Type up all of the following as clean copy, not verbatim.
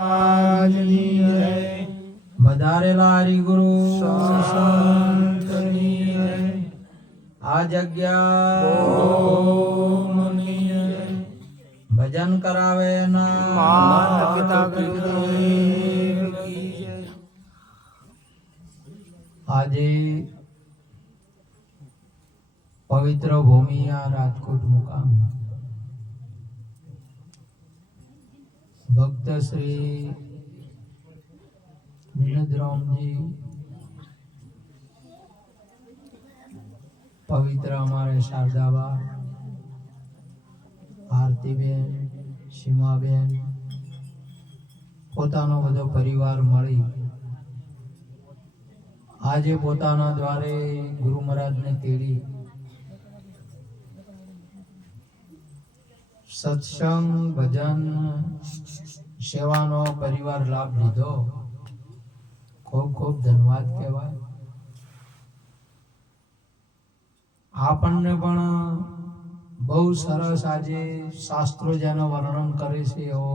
આજની જય વધારેલા હરિગુરુ સંતની જય આ જગ્યા ઓમની જય ભજન કરાવે ના માતા પિતા ગુરુદેવ કી જય આજે પવિત્ર ભૂમિ આ રાજકોટ મુકામ ભક્ત શ્રી વિનોદરામજી પવિત્ર અમારે શારદાબા આરતીબેન સીમાબેન પોતાનો બધો પરિવાર મળી આજે પોતાના દ્વારે ગુરુ મહારાજને તેડી સત્સંગ ભજન સેવાનો પરિવાર લાભ લીધો. ખૂબ ખૂબ ધન્યવાદ કહેવાય. આપણને પણ બહુ સરસ આજે શાસ્ત્રો જેનું વર્ણન કરે છે એવો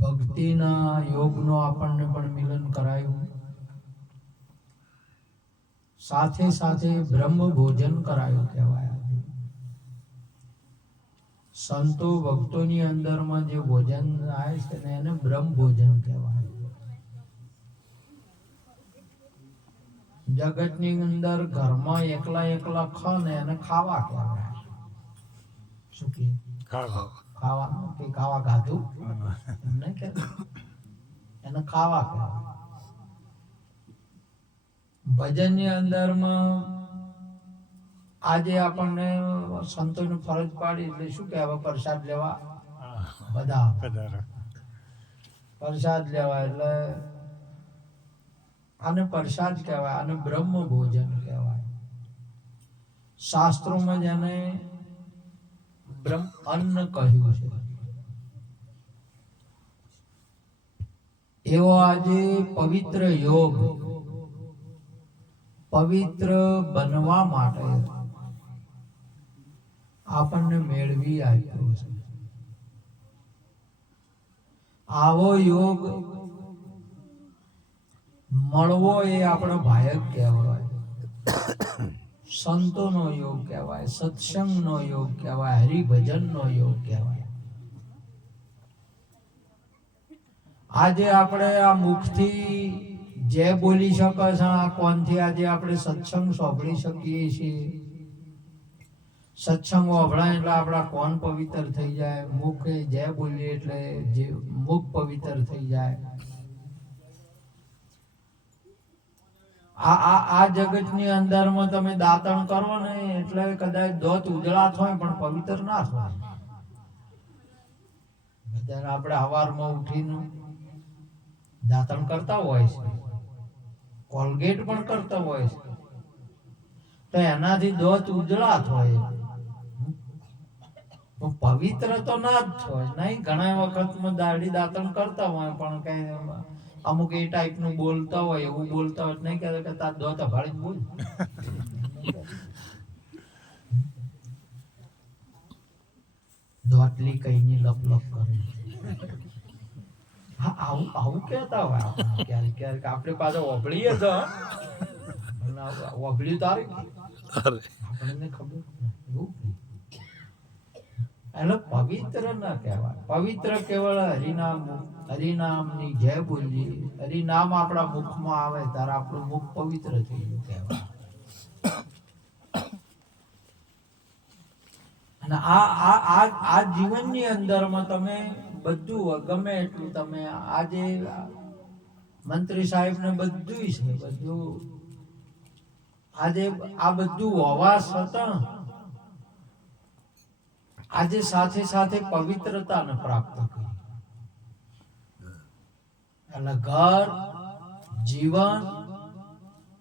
ભક્તિના યોગનો આપણને પણ મિલન કરાયું. સાથે સાથે બ્રહ્મ ભોજન કરાયું કહેવાય. સંતો ભક્તોની અંદરમાં જે ભોજન થાય છે ને એને બ્રહ્મ ભોજન કહેવાય. જગતની અંદર ઘરમાં એકલા એકલા ખાને એને ખાવા કહેવાય. શું કે ખાવા કે ખાવા ખાધું એમને કે એને ખાવા કહેવાય. ભજનની અંદરમાં આજે આપણને સંતોની ફરજ પાડી એટલે શું કહેવાય પ્રસાદ લેવા બધા પ્રસાદ લેવા એટલે આને પ્રસાદ કહેવાય. આને બ્રહ્મ ભોજન કહેવાય. શાસ્ત્રોમાં જેને બ્રહ્મ અન્ન કહ્યું છે એવો આજે પવિત્ર યોગ પવિત્ર બનવા માટે આપણને મેળવી આપ્યો છે. આવો યોગ મળવો એ આપણો ભાયક કહેવાય. સંતોનો યોગ કહેવાય, સત્સંગનો યોગ કહેવાય, હરિભજનનો યોગ કહેવાય. આજે આપણે આ મુખથી જે બોલી શકે છે આ કોણથી આજે આપણે સત્સંગ સાંભળી શકીએ છીએ. સત્સંગ સાંભળાય એટલે આપણા કોણ પવિત્ર થઈ જાય. મુખે જે બોલીએ એટલે જે મુખ પવિત્ર થઈ જાય. આ જગતની અંદરમાં તમે દાંતણ કરો ને એટલે કદાચ દોત ઉજળા થાય પણ પવિત્ર ના થાય. બધાને આપણે સવારમાં ઉઠીને દાંતણ કરતા હોય છે, કોલગેટ પણ કરતા હોય છે, તો એનાથી દોત ઉજળા થાય પવિત્ર તો ના જ થાય. નહીં ઘણા વખતમાં દાઢી દાંતણ કરતા હોય પણ કઈ અમુક એ ટાઈપનું બોલતા હોય એવું બોલતા હોય નહીં કે તાર દોત અભાળી બોલ. દોતલી કઈની લપ લપ કરે. હા આવું આવું કહેતા હોય ક્યારેક ક્યારેક આપણે પાછા ઓભળીએ તો ઓભળ્યું તારે આપણને ખબર એવું એટલે પવિત્ર ના કહેવાય. પવિત્ર કેવળ હરિનામ હરિનામની જય બોલીએ. હરિનામ આપણા મુખમાં આવે ત્યારે આપણું મુખ પવિત્ર થઈ ગયું કહેવાય. અને આ જીવનની અંદરમાં તમે બધું ગમે એટલું તમે આજે મંત્રી સાહેબ ને બધું છે બધું આજે આ બધું હોવા છતાં આજે સાથે સાથે પવિત્રતાને પ્રાપ્ત કરી. એટલે ઘર જીવન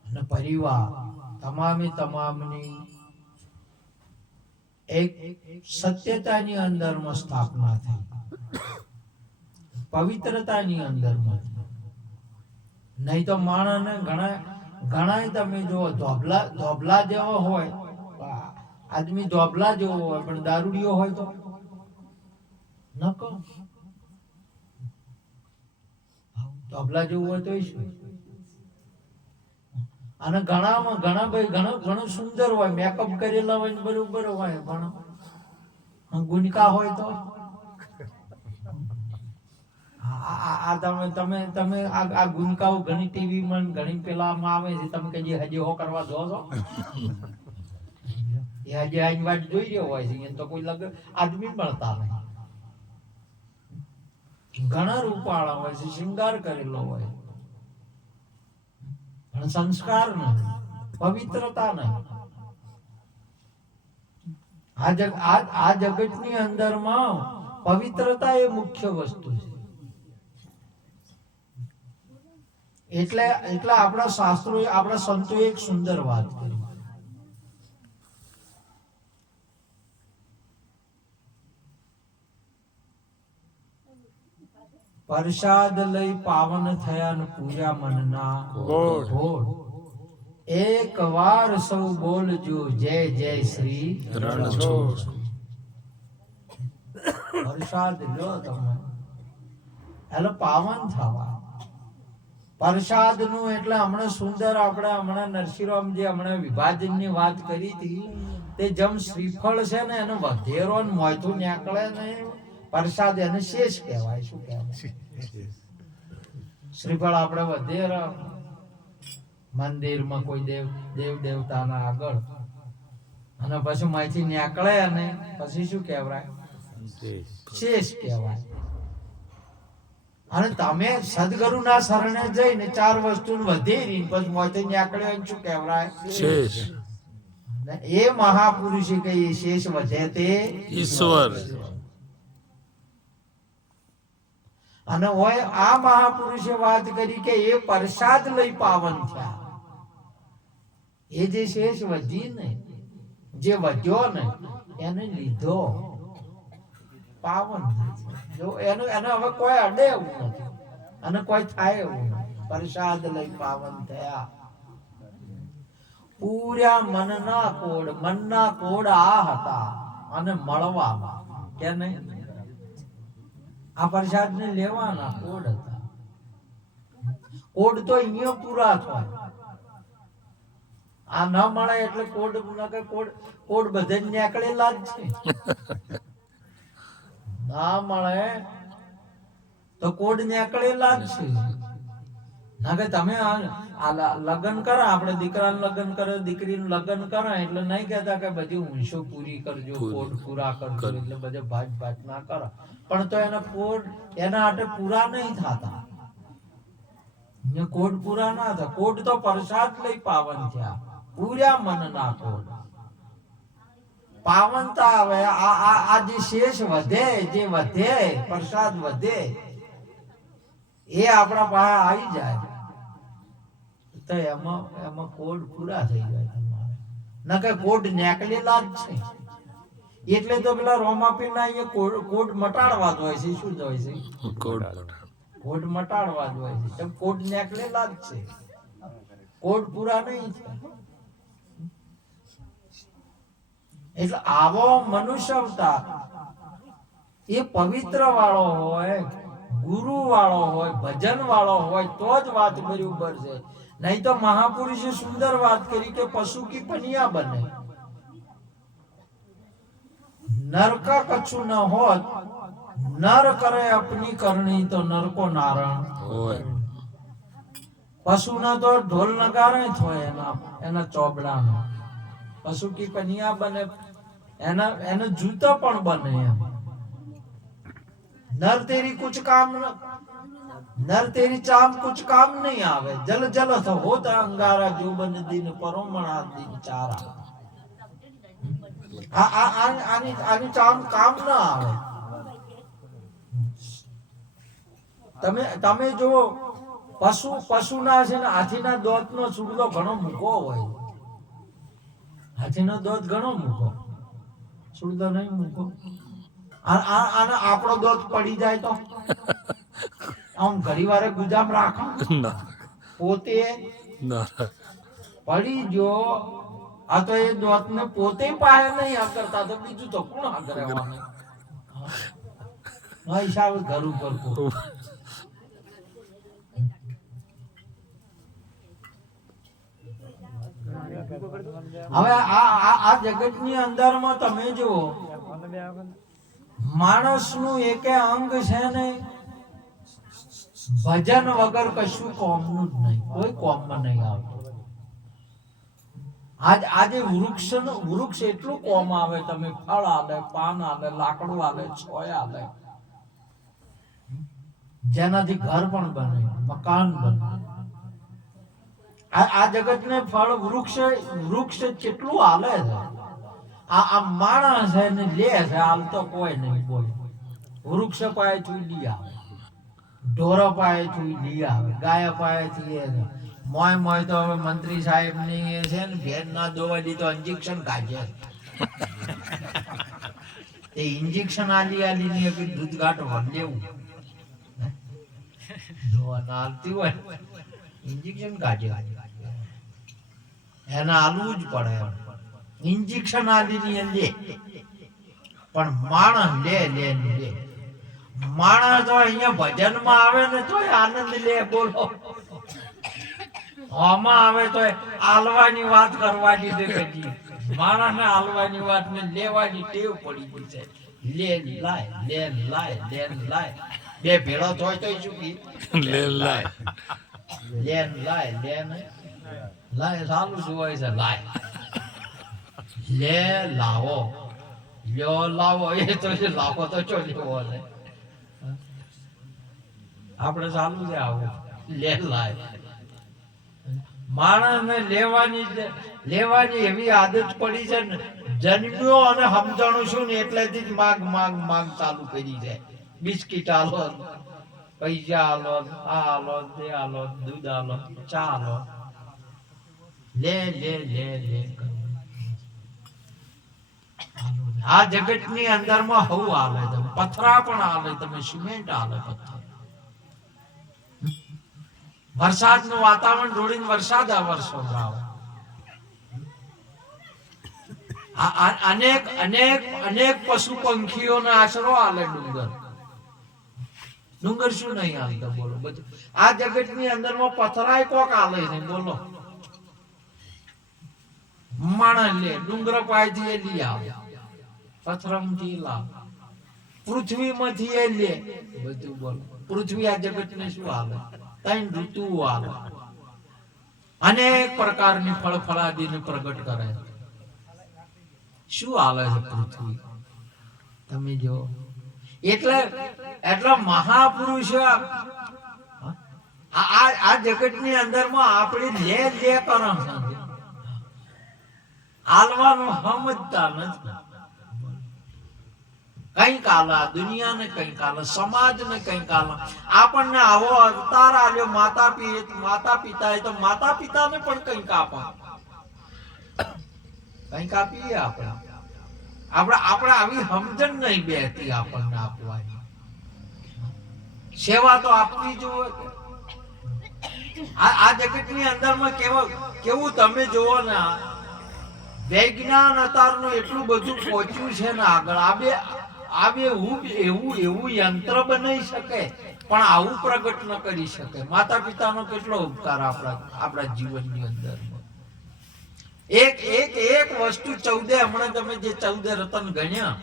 અને પરિવાર તમામની એક સત્યતાની અંદરમાં સ્થાપના થઈ. પવિત્રતાની અંદરમાં. નહીં તો માણસને ઘણા તમે જો ધોબલા જેવો હોય આદમી ધોબલા જેવો હોય પણ દારૂડિયો હોય તો નકો તબલા જેવું હોય તો શું? અને ઘણા ભાઈ ઘણું સુંદર હોય, મેકઅપ કરેલા હોય ને બરોબર હોય, પણ ગુનકા હોય તો તમે આ ગુનકાઓ ઘણી ટીવી માં ઘણી પેલામાં આવે છે, તમે કઈ હજી હો કરવા દો છો? એ હજી આની વાત જોઈ રહ્યો હોય છે, તો કોઈ આદમી મળતા નહીં. ઘણા રૂપાળા હોય છે, શૃંગાર કરેલો હોય, પણ સંસ્કાર નહીં, પવિત્રતા નહીં. આ જગતની અંદરમાં પવિત્રતા એ મુખ્ય વસ્તુ છે. એટલે આપણા શાસ્ત્રો, આપણા સંતોએ એક સુંદર વાત કરી. પ્રસાદ લઈ પાવન થયા ને પૂજા મનના ગોળ. એક વાર સૌ બોલજો જય જય શ્રી રણછોડ. પ્રસાદ લો તમે એટલે પાવન થવા. પ્રસાદ નું એટલે હમણાં સુંદર હમણાં નરસિંહરામજી હમણાં વિભાજન ની વાત કરી હતી, તે જેમ શ્રીફળ છે ને એનો વધેરો ને મોયથું નીકળે ને પ્રસાદ એને શેષ કહેવાય. શું કહેવાય? શ્રીફળ આપણે વધેરા મંદિરમાં કોઈ દેવ દેવતાના આગળ અને પછી માહિતી નીકળે અને પછી શું કહેવાય? શેષ કહેવાય. અને તમે સદગુરુના શરણે જઈને 4 વસ્તુ વધેરી પછી માહિતી નીકળે શું કહેવાય? શેષ. એ મહાપુરુષે કહી શેષ વધે તે ઈશ્વર. અને ઓય આ મહાપુરુષે વાત કરી કે એ પ્રસાદ લઈ પાવન થયા. એ જે શેષ વધી ને, જે વધ્યો ને એને લીધો પાવન. જો એને હવે કોઈ અડે એવું નથી અને કોઈ થાય એવું નથી. પ્રસાદ લઈ પાવન થયા. પૂર્યા મનના કોડ આ હતા અને મળવામાં કે નહીં? આ પ્રસાદ ને લેવાના કોડ હતા. કોડ તો અહીંયા પૂરા થાય. આ ન મળે એટલે કોડ બધે નીકળેલા જ છે. ના મળે તો કોડ નીકળેલા જ છે. ના કે તમે લગ્ન કરો, આપણે દીકરાનું લગ્ન કરે, દીકરીનું લગ્ન કરે એટલે નહીં કહેતા કે બધી ઊંચો પૂરી કરજો, કોડ પૂરા કરજો, એટલે બધે ભાત ના કરો. પણ તો એના કોડ એના માટે પૂરા નહીં થતા. કોડ પૂરા ના થાય. કોડ તો પ્રસાદ લઈ પાવન થયા. પૂર્યા મનના કોડ પાવનતા આવે. આ જે શેષ વધે, જે વધે પ્રસાદ વધે એ આપણા પાસે આવી જાય તો એમાં કોડ પૂરા થઈ જાય તમારે. ના કે કોડ નીકળેલા જ છે. એટલે તો પેલા રોમાપીરના અહીંયા કોડ મટાડવા જ હોય છે. શું જ હોય છે? કોડ મટાડવા જ હોય છે. કોડ નીકળેલા જ છે. કોડ પૂરા નહીં થાય. એટલે આવો મનુષ્ય અવતાર એ પવિત્ર વાળો હોય, ગુરુ વાળો હોય, ભજન વાળો હોય તો જ વાત બરાબર છે. નહીં તો મહાપુરુષે સુંદર વાત કરી કે પશુ કી પનિયા બને. નરક કછું ન હોત, નર કરે અપની કરણી તો નરકો નારણ હોય. પશુ ના તો ઢોલ નગારે હોય એના ચોબડાનો. પશુ કી પનિયા બને, એનો જૂતો પણ બને. એમ નર તેરી કુછ કામ નર તેરી ચામ કુછ કામ નહીં આવે. જલ જલ હોતા અંગારા જો બન દિન પરોમણા દિન ચારા. આની ચામ કામ ના આવે. તમે જો પશુના છે ને હાથીના દોતનો સુગલો ઘણો મૂકો હોય. હાથીનો દોત ઘણો મૂકો, સુગલો નહીં મૂકો. આને આપણો દોત પડી જાય તો આમ ઘણી વારે ગુજામ રાખો. પોતે પડી જો આ તો એ દોત ને પોતે પાય નહીં આ કરતા તો બીજું તો કોણ આ કરવાનું? હિસાબ ઘર ઉપર કો. હવે આ જગતની અંદરમાં તમે જુઓ, માણસનું એકે અંગ છે ને ભજન વગર કશું કોમનું જ નહીં, કોઈ કોમમાં નહીં આવતું. આજે વૃક્ષ એટલું કોમ આવે, તમે ફળ આલે, પાન આલે, લાકડું આલે, છોય આલે, જેનાથી ઘર પણ બને, મકાન બને. આ જગતને ફળ વૃક્ષ કેટલું હાલે છે. આ માણસ છે ને લે છે, હાલતો કોઈ નહીં. બોલ, વૃક્ષ પાયેથી લઈ આવે, ઢોરો પાયેથી લઈ આવે, ગાય પાયેથી લે છે. મોય તો હવે મંત્રી સાહેબ ની એ છે ને ભેર ના દોવા દીધો, ઇન્જેક્શન કાઢે. એ ઇન્જેક્શન આલી ની દૂધ કાઢવા લેવું, દોવા ના હાલતી હોય ઇન્જેક્શન કાઢે, એને હાલવું જ પડે. ઇન્જેક્શન આલી લે, પણ માણસ લે. માણસ તો અહીંયા ભજન માં આવે ને તો આનંદ લે. બોલો, આમાં આવે તો આલવાની વાત કરવાની છે. કદી માણસ ને આલવાની વાત ને લેવાની ટેવ પડી ગઈ છે. લે લાય બે ભેળો થાય તો શું કી લે લાય સારું જોવાય છે. લે લાવો એ તો લાવો તો ચો લેવો ને આપણે ચાલુ છે આવું. લે લાય માણસ ને લેવાની એવી આદત પડી છે ને, જન્મ્યો અને સમજણું શું ને એટલેથી જ માગ ચાલુ કરી છે. બિસ્કીટ આલો, પૈસા આલો, આ આલો, તે આલો, દૂધ આલો, ચા આલો, લે. આ જગત ની અંદર માં હવું આવે, તમે પથરા પણ આવે, તમે સિમેન્ટ આવે, પથ્થર. વરસાદ નું વાતાવરણ જોડીને વરસાદ આ વર્ષો આવે. અનેક પશુ પંખીઓને આશરો આલે ડુંગર શું નહીં આવતા. બોલો, બધું આ જગત ની અંદર માં પથરાય કોક આલે છે. બોલો, માણસ લે, ડુંગર પાયથી એ લઈ આવે, પથરમથી લાવે, પૃથ્વી માંથી એ લે બધું. બોલો, પૃથ્વી આ જગત ને શું આવે? ત્રણ ઋતુઓ આવે, અનેક પ્રકારની ફળ ફળાદીને પ્રગટ કરે. શું આવે છે પૃથ્વી? તમે જો, એટલે મહાપુરુષો આ જગત ની અંદર માં આપણી લે કરમ આલવાનું સમજતા નથી. કઈક આલા દુનિયા ને, કઈક આલા સમાજ ને, કઈક આલા આપણને આવો અવતાર આલ્યો. માતા પિતા તો માતા પિતા ને પણ કઈક આપા, કઈક આપીએ. આપણે આવી સમજણ નહીં બેઠી આપણને આપવાની. સેવા તો આપવી જોઈએ. આ જગત ની અંદર માં કેવું તમે જોવો ને, વિજ્ઞાન અત્યારનું એટલું બધું પહોંચ્યું છે ને આગળ. એવું યંત્ર બનાવી શકે પણ આવું પ્રગટ ન કરી શકે. માતા પિતાનો કેટલો ઉપકાર આપણા જીવનની અંદર. એક વસ્તુ 14, હમણાં તમે જે 14 રતન ગણ્યા,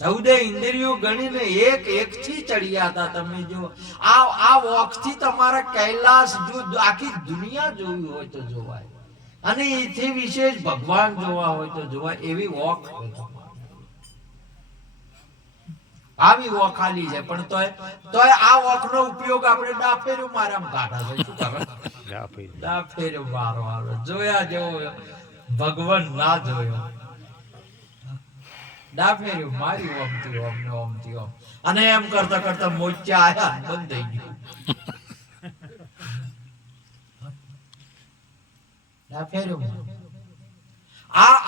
14 ઇન્દ્રિયો ગણીને એક થી ચડ્યા હતા. તમે જો આ વોક થી તમારા કૈલાસ જો આખી દુનિયા જોવી હોય તો જોવાય, અને એથી વિશેષ ભગવાન જોવા હોય તો જોવાય. એવી વોક આવી વોક ખાલી છે. પણ તોય આ વોક નો ઉપયોગ આપણે ડાફેર્યું મારામાં કાઢા છે. શું કરે? ડાફેર્યું મારો આવે. જોયા જેવો ભગવાન ના જોયો. ડાફેર્યું મારી ઓમથી ઓમ, અને એમ કરતા કરતા મોચા આયા, બંધ થઈ ગયું.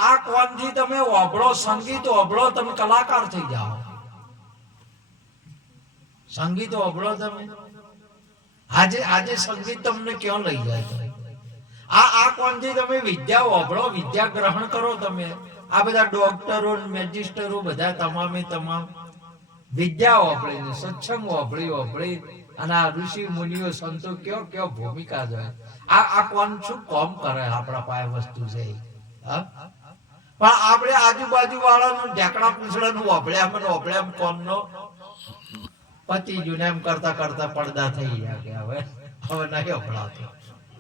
આ કોણથી તમે ઓભળો, સંગીત ઓભળો, તમે કલાકાર થઈ જાઓ. સંગીત ઓભળો તમે. આજે સંગીત તમને ક્યાં લઈ જાય? આ કોણથી તમે વિદ્યા ઓભળો, વિદ્યા ગ્રહણ કરો. તમે આ બધા ડોક્ટરો, મેજિસ્ટરો બધા તમામ વિદ્યા વાપરી ને સત્સંગ વાપરી અને આ ઋષિ મુનિઓ સંતો કયો ભૂમિકા છે. આ કોણ શું કોમ કરે આપણા પાસે વસ્તુ છે. પણ આપણે આજુબાજુ વાળાનું ઢેકડા પૂછડાનું ઓભળ્યા કોણનો પતિ જુને એમ કરતા કરતા પડદા થઈ ગયા કે હવે નહીં અભળાતો,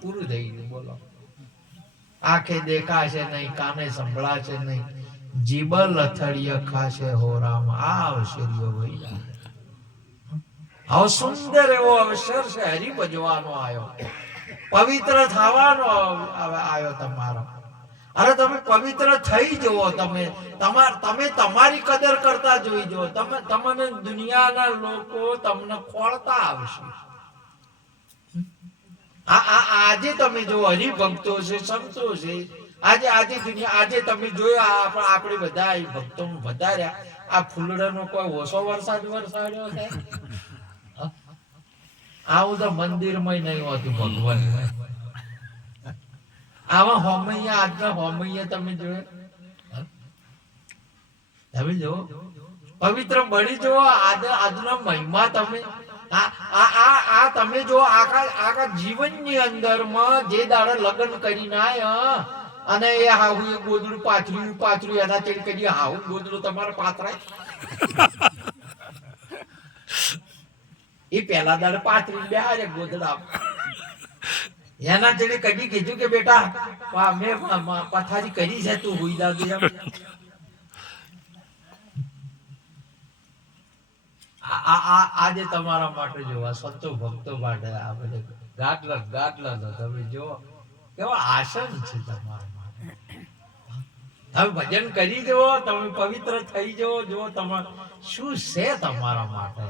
પૂરું થઈ ગયું. બોલો, આંખે દેખાશે નહીં, કાને સંભળાશે નહીં, જીબલ અથડિય ખાશે હો રામ, આ અવસર્યો વૈયા. હવે સુંદર એવો અવસર છે, હરી ભજવાનો આવ્યો, પવિત્ર થવાનો આવ્યો તમારો. અરે તમે પવિત્ર થઈ જવો, તમે તમારી કદર કરતા જોઈ જુઓ. તમને દુનિયાના લોકો તમને ખોળતા આવશે. આજે તમે જો હરિભક્તો છે, સંતો છે, આજે દુનિયા, આજે તમે જોયો આપણે બધા ભક્તો વધાર્યા, આ ફૂલડાનો કોઈ ઓછો વરસાડ્યો છે? આવું તો મંદિરમાં નહીં હોતું ભગવાન. આવા હોમૈયા, આજના હોમૈયા તમે જોયો, તમે જો પવિત્ર બની જો આજનો મહિમા તમે આ તમે જો આખા જીવનની અંદરમાં જે દાડે લગ્ન કરીને આયા અને એ હાહુ એ ગોદડું પાથર્યું એના ચેડ કરી હાહુ ગોદડું તમારે પાથરાય. એ પેલા દાડે પાથરી બે ગોદડા એના ચેડે કદી કીધું કે બેટા મેં પથારી કરી છે, તું હુઈ દાદુ એમ. આજે તમારા માટે જોવા સંતો ભક્તો માટે આ બધે ગાટલા તમે જો કેવા આસન છે તમારા માટે. તમે ભજન કરી જુઓ, તમે પવિત્ર થઈ જવો, જો તમારે શું છે તમારા માટે.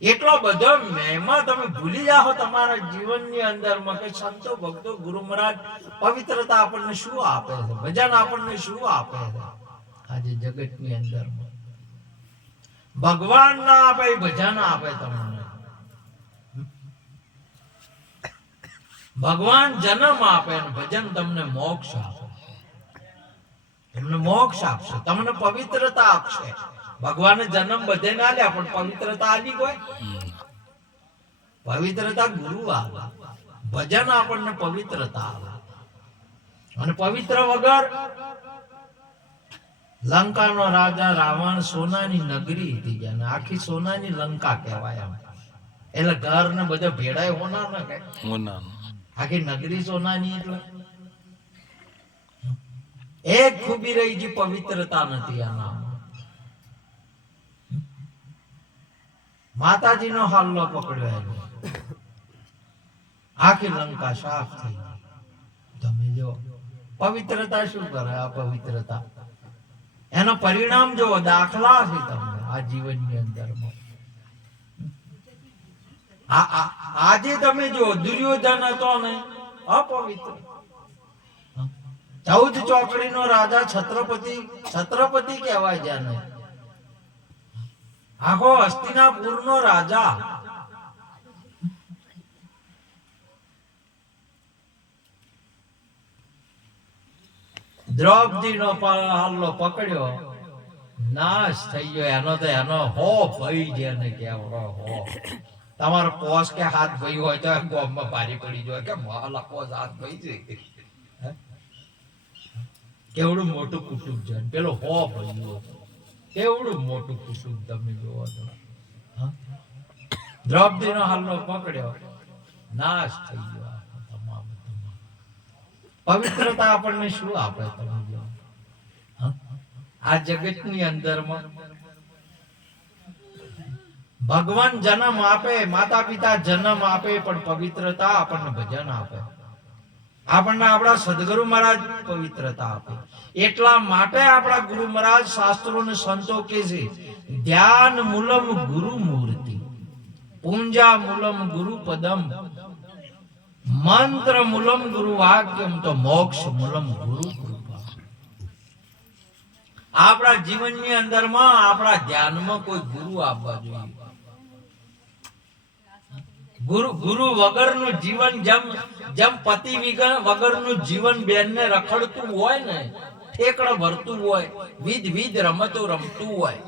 એટલો બધો મહિમા તમે ભૂલી જાઓ તમારા જીવનની અંદરમાં કે સંતો ભક્તો ગુરુ મહારાજ પવિત્રતા આપણને શું આપે છે, ભજન આપણને શું આપે છે. આજે જગતની અંદરમાં ભગવાન ના આપે, ભજન આપે તમને. ભગવાન જન્મ આપે, ભજન તમને મોક્ષ આપે. તમને મોક્ષ આપશે, તમને પવિત્રતા આપશે. ભગવાને જન્મ બધે ના લે, પણ પવિત્રતા આલી કોઈ પવિત્રતા ગુરુ આવે, ભજન આપણને પવિત્રતા આવે. અને પવિત્ર વગર લંકાનો રાજા રાવણ સોનાની નગરી હતી, અને આખી સોનાની લંકા કહેવાય. એટલે ઘર ને બધા ભેડાય હોના ને કે આખી નગરી સોનાની. એટલે એક ખૂબી રહી જે પવિત્રતા નથી આ નામ. માતાજીનો હાલ્લો પકડ્યો, આખી લંકા સાફ થઈ. તમે જો પવિત્રતા શું કરે, આ પવિત્રતા એનો પરિણામ જો દાખલા છે તમને આ જીવનની અંદરમાં. આજે તમે જો દુર્યોધન હતો ને અપવિત્ર, 14 ચોકડીનો રાજા, છત્રપતિ કહેવાય જાને, આખો હસ્તિનાપુરનો રાજા. દ્રૌપદીનો હાલ્લો પકડ્યો, નાશ થઈ ગયો. એનો હો ભઈ જેને કેવડો હો. તમારો પોસ કે હાથ ભઈ હોય તો ગોમમાં ભારી પડી જાય કે માલા પોસ હાથ ભઈ છે. કેવડું મોટું કુટુંબ છે, પેલો હો ભઈ, કેવડું મોટું કુટુંબ તમે જોવો તો. દ્રૌપદીનો હાલ્લો પકડ્યો, નાશ થઈ ગયો. પવિત્રતા આપણને શું આપે તમે જો આ જગતની અંદરમાં. ભગવાન જન્મ આપે, માતા પિતા જન્મ આપે, પણ પવિત્રતા આપણને ભજન આપે. આપણને આપણા સદગુરુ મહારાજ પવિત્રતા આપે. એટલા માટે આપણા ગુરુ મહારાજ શાસ્ત્રો ને સંતો કે છે, ધ્યાન મૂલમ ગુરુ મૂર્તિ, પૂંજા મૂલમ ગુરુ પદમ, મંત્ર મૂલમ ગુરુ વાક્યમ, તો મોક્ષ મૂલમ ગુરુ કૃપા. આપણા જીવનની અંદરમાં આપણા ધ્યાનમાં કોઈ ગુરુ આપવા જોઈએ. ગુરુ વગરનું જીવન જેમ પતિ વગરનું જીવન બેનને રખડતું હોય ને, ઠેકડા ભરતું હોય, વિધ રમતો રમતું હોય,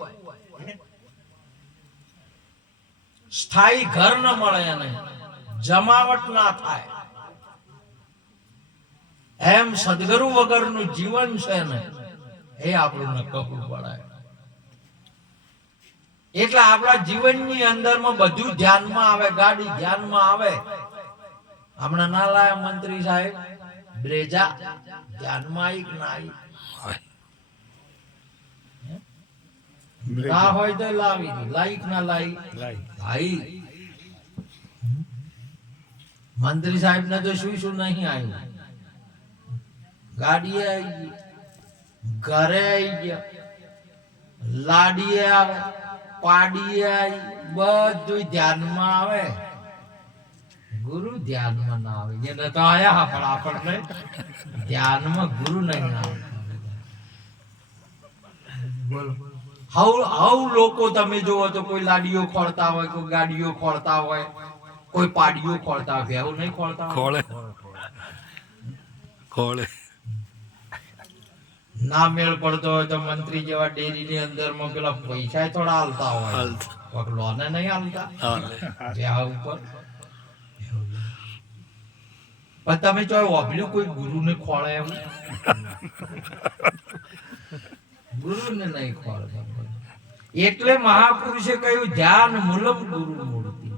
સ્થાયી ઘર ન મળે એને, જમાવટ ના થાય, એમ સદગુરુ વગરનું જીવન છે ને એ આપણને કબૂલ પડાય. એટલે આપણા જીવનની અંદરમાં બધું ધ્યાનમાં આવે, ગાડી ધ્યાનમાં આવે. હમણાં ના લાયા મંત્રી સાહેબ બ્રેજા ધ્યાનમાં આવી કે ના આવી? ના હોય તો લાવી દી, લાઈક ના લાઈ ભાઈ. મંત્રી સાહેબ ને તો શું શું નહીં આવ્યું, ગાડીએ આવી ગઈ, ઘરે આવી ગયા, લાડીએ આવે, પાડીએ આવી, બધું ધ્યાનમાં આવે. ગુરુ ધ્યાનમાં ના આવે, એને તો આયા પણ આપણને ધ્યાનમાં ગુરુ નહીં આવે. બોલો, હાઉ લોકો તમે જોવો તો કોઈ લાડીઓ ખોળતા હોય, કોઈ ગાડીઓ ખોળતા હોય, કોઈ પાડીઓ ખોળતા હોય, એવું નહીં ખોળતા ખોળે ખોળે. ના મેળ પડતો હોય તો મંત્રી જેવા ડેરીની અંદરમાં પેલા પૈસા થોડા હાલતા હોય, કોઈક લોને નહીં હાલતા વ્યાહ ઉપર. પણ તમે જો વાપર્યું કોઈ ગુરુને ખોળે એમ? ગુરુને નહીં ખોળે. એટલે મહાપુરુષે કહ્યું ધ્યાન મૂલમ ગુરુ મૂર્તિ.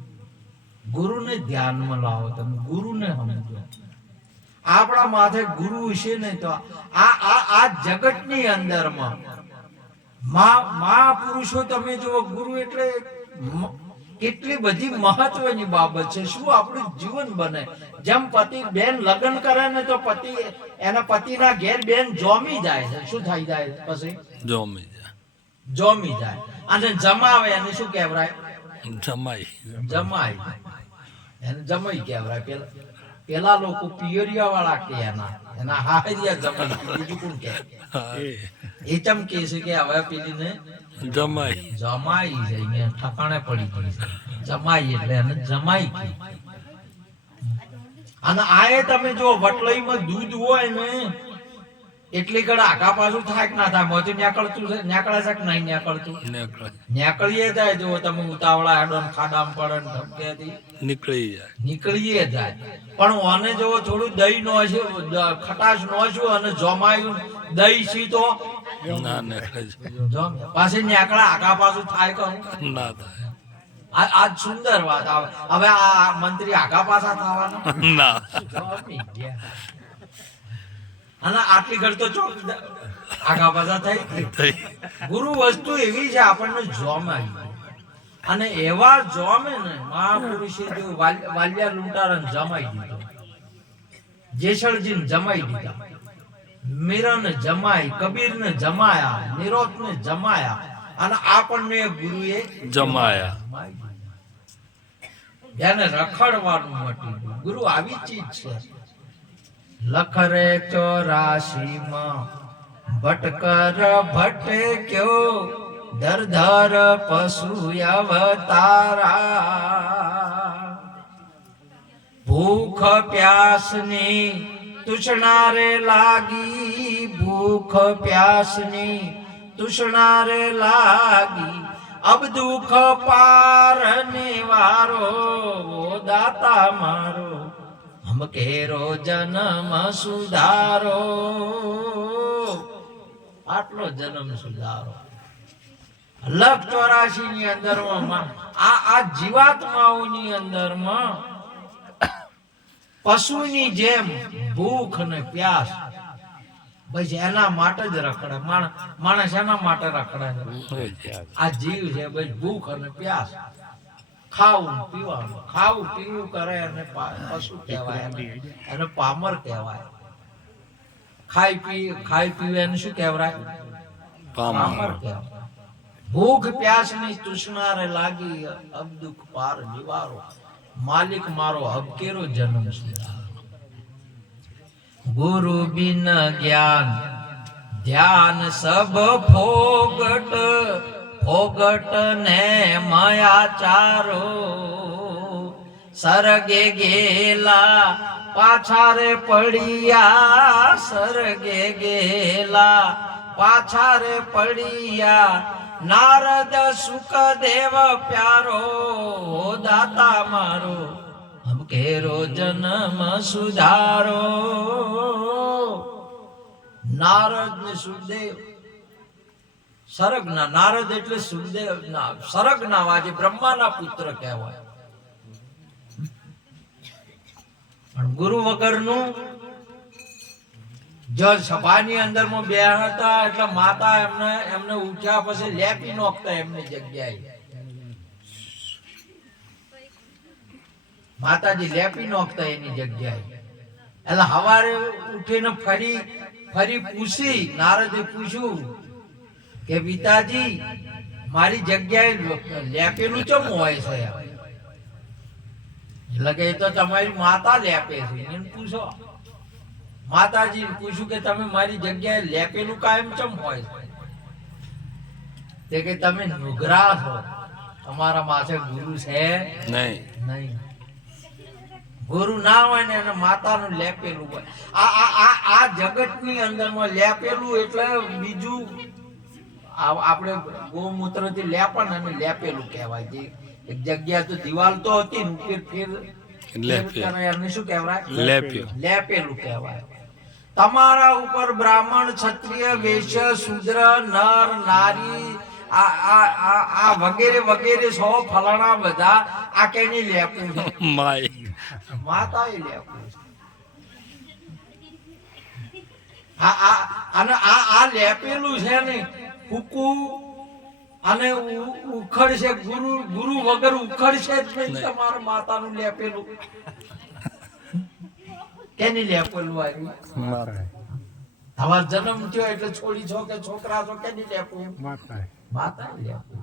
ગુરુને ધ્યાનમાં લાવો, તમે ગુરુને સમજો. આપણા માથે ગુરુ છે ને તો આ જગતની અંદરમાં મહાપુરુષો તમે જુઓ, ગુરુ એટલે કેટલી બધી મહત્વની બાબત છે. શું આપણું જીવન બને. જેમ પતિ બેન લગ્ન કરે ને તો પતિ એના પતિના ઘેર બેન જોમી જાય છે. શું થઈ જાય પછી? જોમી જાય. અને જમાવે એને શું કહેવાય? જમાઈ. એને જમાઈ કહેવાય. પેલા લોકો પિયરિયા વાળા કે એના હાહરિયા જમાઈ. બીજું કોણ કે? એ ચમ કે છે કે હવે પેલીને જમાઈ જઈને ઠકાણે પડી ગઈ છે. જમાઈ એટલે એને જમાઈ. અને આએ તમે જો વટલઈમાં દૂધ હોય ને એટલી કડા આખા પાછું થાય કે ના થાય? મોથી નીકળતું છે, નીકળે છે કે નહીં નીકળતું? નીકળીએ જાય. જો તમે ઉતાવળા હેડો ખાડામાં પડે ને ધમકેથી નીકળીએ જાય. પણ ઓને જો થોડું દહીં નો છે, ખટાશ નો છું અને જમાયું દહીં છે તો પાછી નીકળા આખા પાછું થાય કરું ના થાય. આજ સુંદર વાત આવે. હવે આ મંત્રી આખા પાછા થવાના ના. અને આટલી ઘડ તો ચોક આખા પાછા થઈ. ગુરુ વસ્તુ એવી છે આપણને જોમાઈ. અને એવા જોમે ને મહાપુરુષે જો વાલિયા લૂંટારાને જમાઈ દીધો, જેસળજીને જમાઈ દીધા, મીરાને જમાઈ, કબીરને જમાયા, નિરોધને જમાયા, અને આપણને ગુરુએ જમાયા. એને રખડવાનું મટી ગયું. ગુરુ આવી ચીજ છે. લખરે 84 માં ભટકર ભટક્યો, દરધર પશુ અવતારા. ભૂખ પ્યાસની તૃષ્ણા રે લાગી, ભૂખ પ્યાસની તૃષ્ણા રે લાગી, અબ દુઃખ પાર નિવારો દાતા મારો, હમ કેરો જન્મ સુધારો. આટલો જન્મ સુધારો. 84 ની અંદરમાં આ જીવાત્માઓની અંદરમાં પશુની જેમ ભૂખ ને પ્યાસ, બસ એના માટે જ રખડે. માણસ એના માટે રખડે. આ જીવ છે બસ ભૂખ અને પ્યાસ, ખાવું પીવાનું, ખાવું પીવું કરે અને પશુ કહેવાય, અને પામર કહેવાય. ખાઈ પીવે એને શું કહેવાય? પામર કહેવાય. ભૂખ પ્યાસ ની તૃષ્ણા રે લાગી, અબ દુઃખ પાર નિવારો, માલિક મારો હબકેરો જન્મ સુધારો. ગુરુ બિન જ્ઞાન ધ્યાન સબ ફોગટ, ફોગટ ને મયાચારો. સરગે ગેલા પાછા રે પડ્યા, સરગે ગેલા પાછા રે પડ્યા, નારદ સુખદેવ પ્યારો દાતા મારો હમ કેરો જન્મ સુધારો. નારદ ને સુખદેવ સરગના, નારદ એટલે સુખદેવ ના સરગના વાજે બ્રહ્માના પુત્ર કહેવાય. પણ ગુરુ વગરનું જો સભાની અંદરમાં બે હતા એટલે માતા એમને ઉઠ્યા પછી લેપી નોખતા એમની જગ્યાએ. માતાજી લેપી નોખતા એની જગ્યાએ. એટલે સવારે ઉઠીને ફરી પૂછી, નારદે પૂછ્યું કે પિતાજી મારી જગ્યાએ લેપેલું ચમ હોય છે? એટલે કે એ તો તમારી માતા લેપે છે. એને પૂછો. માતાજી પૂછ્યું કે તમે મારી જગ્યાએ લેપેલું કાયમ ચમ હોય છે? તે કે તમે નુગરા છો, તમારા માથે ગુરુ છે નહીં. ગુરુ ના હોય ને એને માતાનું લેપેલું હોય. આ જગતની અંદરમાં લેપેલું એટલે બીજું આપણે ગૌમૂત્ર થી લેપણ અને લેપેલું કહેવાય. જે એક જગ્યા તો દિવાલ તો હતી ને ફેર એને શું કહેવાય? લેપેલું કહેવાય. તમારા ઉપર બ્રાહ્મણ, ક્ષત્રિય, વૈશ્ય, શૂદ્ર, નર, નારી આ વગેરે વગેરે સો ફલાણા બધા આ કેની લેપું છે? માતા એ લેપું છે. અને આ લેપેલું છે ને કુકુ અને ઉખડશે. ગુરુ વગર ઉખડશે જ નહીં તમારા માતાનું લેપેલું. કેની લેપેલું આવ્યું? તમારો જન્મ થયો એટલે છોડી છો કે છોકરા છો, કેની લેપું? માતા લેપું.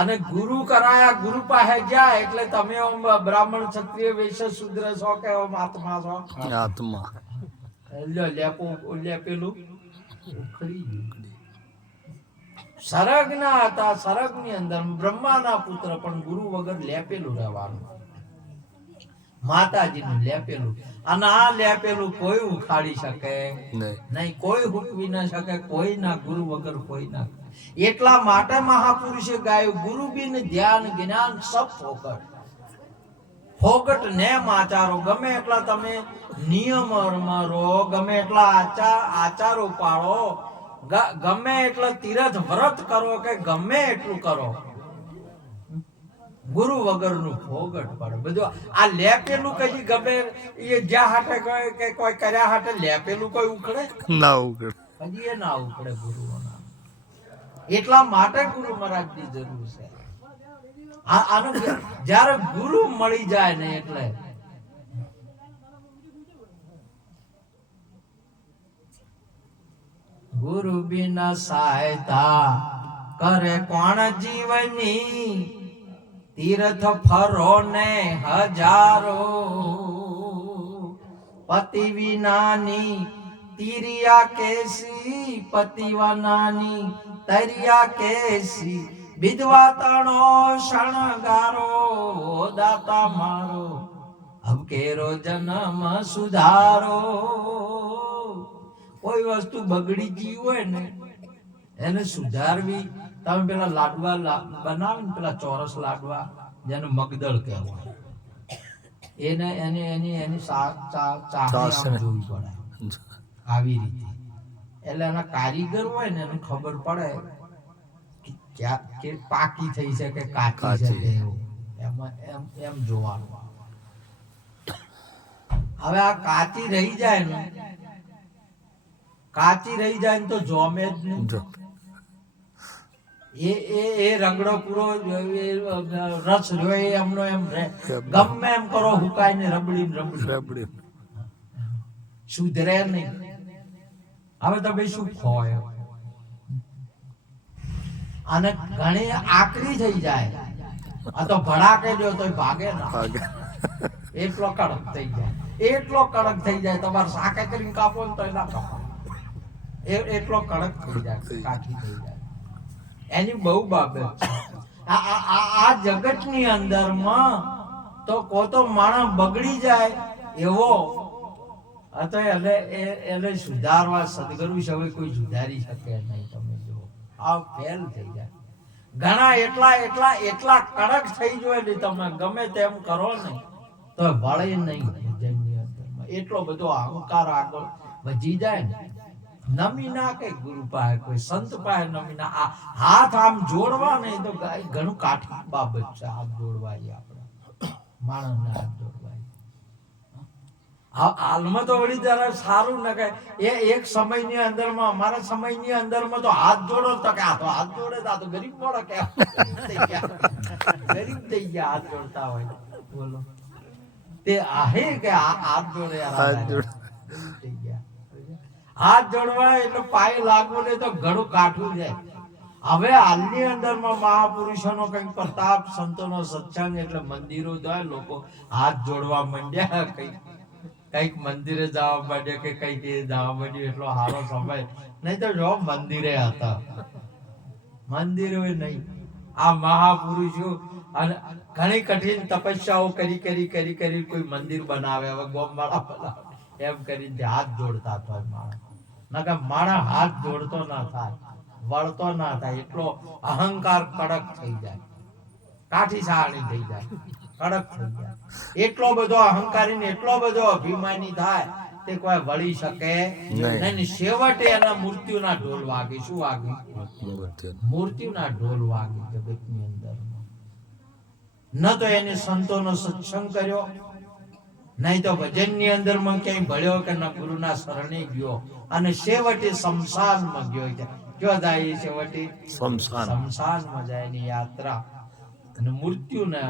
અને ગુરુ કરાયા, ગુરુ પાસે જાય એટલે તમે બ્રાહ્મણ, ક્ષત્રિય, વૈશ્ય, શૂદ્ર છો કે આત્મા છો? આત્મા. લેપેલું ઉખડી ગયું. સરગ ના હતા, સરગ ની અંદર બ્રહ્માના પુત્ર, પણ ગુરુ વગર લેપેલું રહેવાનું. માતાજીનું લેપેલું. અને આ લેપેલું કોઈ ઉખાડી શકે નહીં, કોઈ હુકવી ન શકે, કોઈ ના, ગુરુ વગર કોઈ ના. એટલા માટે મહાપુરુષે ગાયું, ગુરુ બિન ધ્યાન જ્ઞાન સબ ફોકટ. ફોકટ ને આચારો. ગમે એટલા તમે નિયમ રહો, ગમે એટલા આચારો પાળો, ગમે એટલા તીરથ વ્રત કરો કે ગમે એટલું કરો, ગુરુ વગરનું ફોગટ પડે બધું. આ લેપેલું કઈ ગમે એ જ્યાં હાટે કે કોઈ કર્યા હાટે લેપેલું કોઈ ઉખડે ના? ઉખડે. હજી એ ના ઉખડે ગુરુઓના. એટલા માટે ગુરુ મહારાજની જરૂર છે. આનું જ્યારે ગુરુ મળી જાય ને એટલે ગુરુ બિના સહાયતા કરે કોણ જીવની, તીર્થ ફરો ને હજારો, પતિ વિનાની તીરિયા કેસી, પતિવનાની તરિયા કેસી, વિધવા તણો શણગારો, દાતા મારો હમ કેરો જન્મ સુધારો. કોઈ વસ્તુ બગડી ગઈ હોય ને એને સુધારવી. તમે પેલા લાડવા બનાવે ને, પેલા ચોરસ લાડવા જેને મગદળ કહેવાય, એને એની ચાસણી જોવી પડે આવી રીતે. એટલે એના કારીગર હોય ને એને ખબર પડે કે પાકી થઈ છે કે કાચી છે કે એવું. એમાં એમ જોવાનું. હવે આ કાચી રહી જાય ને, કાચી રહી જાય ને તો જોમે જ નહીં. એ રગડો પૂરો રસ રહ્યો એમનો એમ રહે. ગમે એમ કરો હુકાય ને રબડી સુધરે નહીં. હવે તમે શું ખોય? અને ઘણી આકરી થઈ જાય. આ તો ભડાકે જો તો ભાગે ના. એટલો કડક થઈ જાય, એટલો કડક થઈ જાય. તમારે શાકે કરીને કાપો ને તો ના કાપો. એટલો કડક થઈ જાય, કાચી થઈ જાય. એની બહુ બાબત છે. આ જગતની અંદરમાં તો કો તો માણસ બગડી જાય એવો હતો. એટલે સુધારવા સદગુરુ સિવાય કોઈ સુધારી શકે નહીં. તમે જુઓ આ ફેલ થઈ જાય. ઘણા એટલા કડક થઈ જાય ને તમે ગમે તેમ કરો ને તો વળે નહીં ભજનની અંદરમાં. એટલો બધો અહંકાર આગળ વધી જાય ને. નમી ના કે ગુરુ પાસે કોઈ સંત પાસે નમી ના. આ હાથ આમ જોડવા ને તો ઘણું કાઠી બાબત છે. હાથ જોડવા એ આપણે માણસને હાથ જોડવા હાલમાં તો વળી જરા સારું ન કહે. એ એક સમયની અંદરમાં અમારા સમયની અંદરમાં તો હાથ જોડો તો કે આ તો હાથ જોડે તો આ તો ગરીબ મોડા કે ગરીબ થઈ ગયા હાથ જોડતા હોય. બોલો તે આહે કે હાથ જોડે થઈ ગયા. હાથ જોડવા એટલે પાય લાગવું ને તો ઘણું કાઠું જાય. હવે હાલની અંદરમાં મહાપુરુષોનો કઈક પ્રતાપ, સંતોનો સત્સંગ એટલે મંદિરો જાય, લોકો હાથ જોડવા માંડ્યા. કઈક મંદિરે જવા માંડ્યા કે કઈક એ જવા માંડ્યું. એટલો સારો સમય નહીં તો જો મંદિરે હતા. મંદિરો નહીં. આ મહાપુરુષો અને ઘણી કઠિન તપસ્યાઓ કરી કોઈ મંદિર બનાવે. હવે ગોમવાળા બનાવે એમ કરીને હાથ જોડતા થાય માણસ. નકર માણસ હાથ જોડતો ના થાય, વળતો ના થાય. એટલો અહંકાર કડક થઈ જાય, કાઠી સાણી થઈ જાય, કડક થઈ જાય. એટલો બધો અહંકારી ને એટલો બધો અભિમાની થાય તે કોઈ વળી શકે નહીં. છેવટે એના મૃત્યુના ઢોલ વાગે. શું વાગે? મૃત્યુના ઢોલ વાગે જગતની અંદર. ન તો એને સંતોનો સત્સંગ કર્યો, નહીં તો ભજનની અંદરમાં ક્યાંય ભળ્યો કે ન ગુરુના શરણે ગયો, અને છેવટે શમશાનમાં ગયો. ક્યાં જાય? છેવટે શમશાનમાં જાય એની યાત્રા અને મૃત્યુને.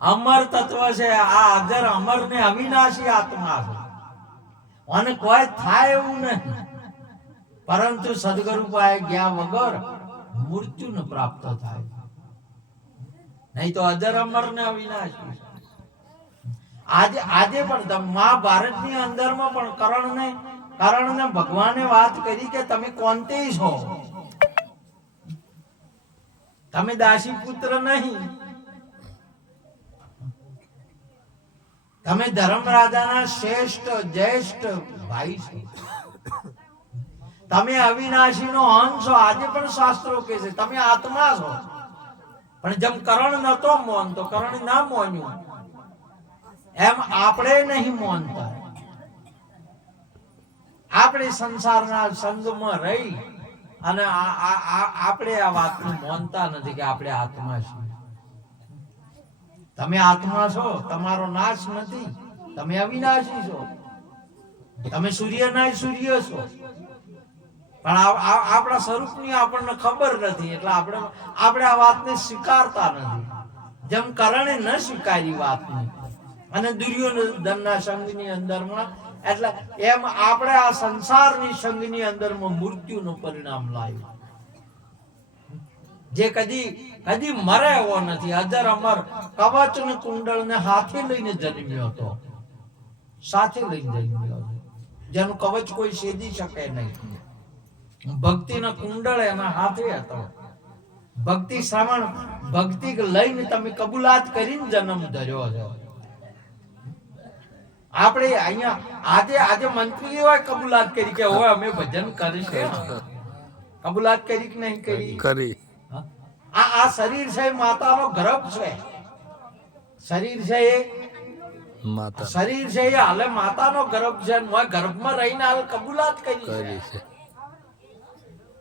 અમર તત્વ છે આ અજર અમર ને અવિનાશી આત્મા છે અને કોઈ થાય એવું નહીં. પરંતુ સદગુરુ પાસે ગયા વગર મૃત્યુને પ્રાપ્ત થાય, નહીં તો અજર અમર ને અવિનાશી. આજે પણ મહાભારતની અંદરમાં પણ કર્ણને ભગવાને વાત કરી કે તમે કોંતે છો, તમે દાસી પુત્ર નહીં, તમે ધર્મરાજાના શ્રેષ્ઠ જ્યેષ્ઠ ભાઈ છો, તમે અવિનાશી નો અંશ છો. આજે પણ શાસ્ત્રો કહે છે તમે આત્મા છો. પણ જેમ કર્ણ નતો મોનતો, કર્ણ ના મોન્યું, એમ આપણે નહીં મોનતા. આપણે સંસારના સંગમાં રહી અને આપણે આ વાતને મોનતા નથી કે આપણે આત્મા છીએ. તમે આત્મા છો, તમારો નાશ નથી, તમે અવિનાશી છો, તમે સૂર્યના સૂર્ય છો. પણ આપણા સ્વરૂપની આપણને ખબર નથી એટલે આપણે આ વાતને સ્વીકારતા નથી. જેમ કરણે ન સ્વીકારી વાતને અને દુર્યોધનના સંઘની અંદરમાં, એટલે એમ આપણે આ સંસારની સંઘની અંદરમાં મૃત્યુનું પરિણામ લાવ્યું. જે કદી મરે એવો નથી. અજર અમર કવચ ને કુંડળ ને હાથે લઈને જન્મ્યો હતો, સાથે લઈને જન્મ્યો હતો, જેનું કવચ કોઈ છેદી શકે નહીં. ભક્તિના કુંડળ એના હાથે હતો. ભક્તિ શ્રવણ, ભક્તિ લઈને તમે કબૂલાત કરીને જન્મ ધર્યો છે. આપણે અહીંયા આજે મંત્રી એવા કબૂલાત કરી કે હોય અમે ભજન કરીશું. કબૂલાત કરી કે નહીં કરી? આ શરીર છે માતાનો ગર્ભ છે. શરીર છે એ હાલે માતાનો ગર્ભ છે. ગર્ભમાં રહીને હાલ કબૂલાત કરી છે.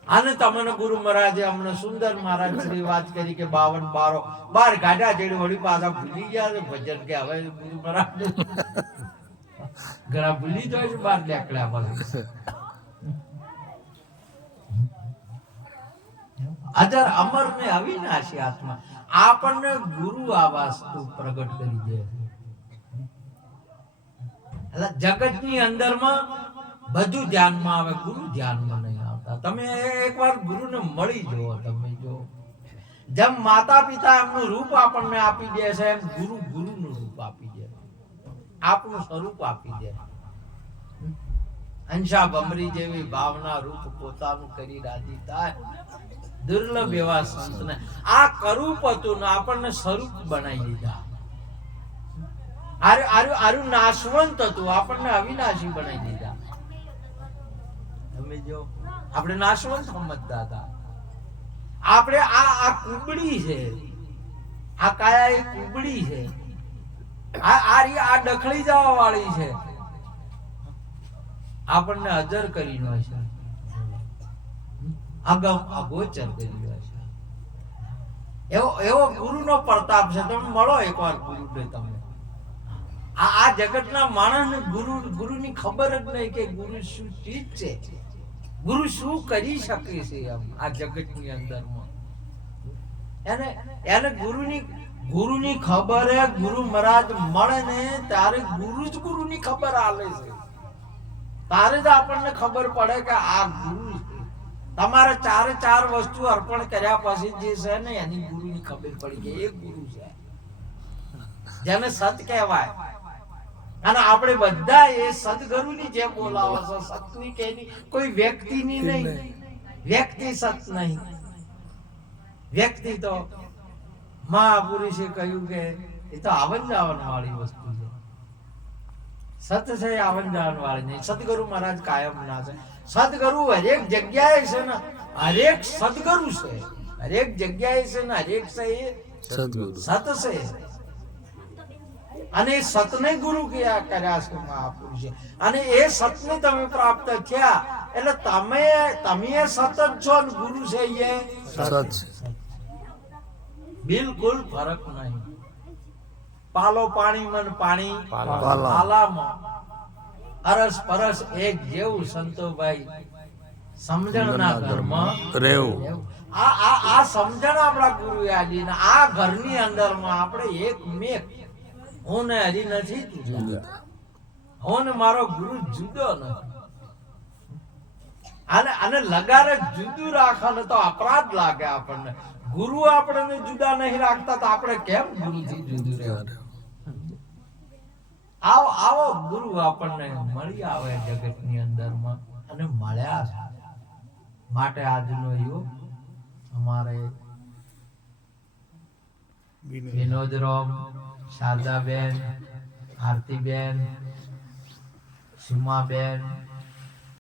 આને તમને ગુરુ મહારાજે અમને સુંદર મહારાજ શ્રી વાત કરી કે 52 બારો બાર ગાડા જેડી વળી પાછા ભૂલી ગયા છે ભજન. કે હવે ગુરુ મહારાજ ઘણા ભૂલી જાય છે બાર લેકડ્યા પછી. અજર અમર ને અવિનાશી આત્મા આપણને ગુરુ આ વસ્તુ પ્રગટ કરી દે. એટલે જગતની અંદરમાં બધું ધ્યાનમાં આવે, ગુરુ ધ્યાનમાં નહીં આવતા. તમે એકવાર ગુરુને મળી જુઓ. તમે જો જેમ માતા પિતા એમનું રૂપ આપણને આપી દે છે, એમ ગુરુ ગુરુનું રૂપ આપી દે, આપણું સ્વરૂપ આપી દે. અંશા ભમરી જેવી ભાવના રૂપ પોતાનું કરી રાજી થાય. દુર્લભ એવા સંતને આ કરૂપ હતું ને આપણને સ્વરૂપ બનાવી દીધા. આરું નાશવંત હતું, આપણને અવિનાશી બનાવી દીધા. તમે જો આપણે નાશવંત સમજતા હતા. આપણે આ કુબડી છે, આ કાયા એ કુબડી છે, આ ડખળી જવા વાળી છે, આપણને અજર કરી નો છે, અગમ અગોચર કરી નો છે. એવો ગુરુનો પ્રતાપ છે. તમે મળો એકવાર ગુરુને. તમે આ જગતના માણસને ગુરુની ખબર જ નહીં કે ગુરુ શું ચીજ છે, ગુરુ શું કરી શકે છે આ જગતની અંદરમાં. એને ગુરુની ખબર હે. ગુરુ મહારાજ મળે ને ત્યારે ગુરુ જ ગુરુની ખબર આલે છે. તારે જ આપણને ખબર પડે કે આ ગુરુ છે. તમારે ચાર વસ્તુ અર્પણ કર્યા પછી જે છે ને એની ગુરુની ખબર પડી કે એ ગુરુ છે, જેને સત કહેવાય. અને આપણે બધા એ સદગુરુની જેમ બોલાવો છો. સતની કે કોઈ વ્યક્તિની નહીં. વ્યક્તિ સત નહીં. વ્યક્તિ તો મહાપુરુષે કહ્યું કે એ તો આવન જાવન વાળી વસ્તુ છે. સત છે આવન જાવન વાળી નહીં. સદગુરુ મહારાજ કાયમ ના છે. સદગુરુ હરેક જગ્યાએ છે ને, હરેક સદગુરુ છે. હરેક જગ્યાએ છે ને, હરેક છે એ સદગુરુ સત છે. અને સતને ગુરુ કર્યા છે મહાપુરુષે. અને એ સતને તમે પ્રાપ્ત થયા એટલે તમે સત જ છો ને ગુરુ છે એ સત. બિલકુલ ફરક નહીં. પાલો પાણી મન પાણી પાલામાં અરસ પરસ એક જેવું. સંતોભાઈ સમજણના ઘરમાં રહેવું. આ સમજણ આપણા ગુરુ આજી. આ ઘરની અંદરમાં આપણે એક મેક હું ને હરી નથી જુદા. હું ને મારો ગુરુ જુદો નથી. અને લગારે જુદું રાખે તો અપરાધ લાગે આપણને. ગુરુ આપણને જુદા નહીં રાખતા તો આપણે કેમ ગુરુથી જુદું રહેવું? આવો ગુરુ આપણને મળી આવે જગતની અંદરમાં અને મળ્યા છે. માટે આજનો યુગ અમારે વિનોદરામ, શારદાબેન, આરતીબેન, સુમાબેન,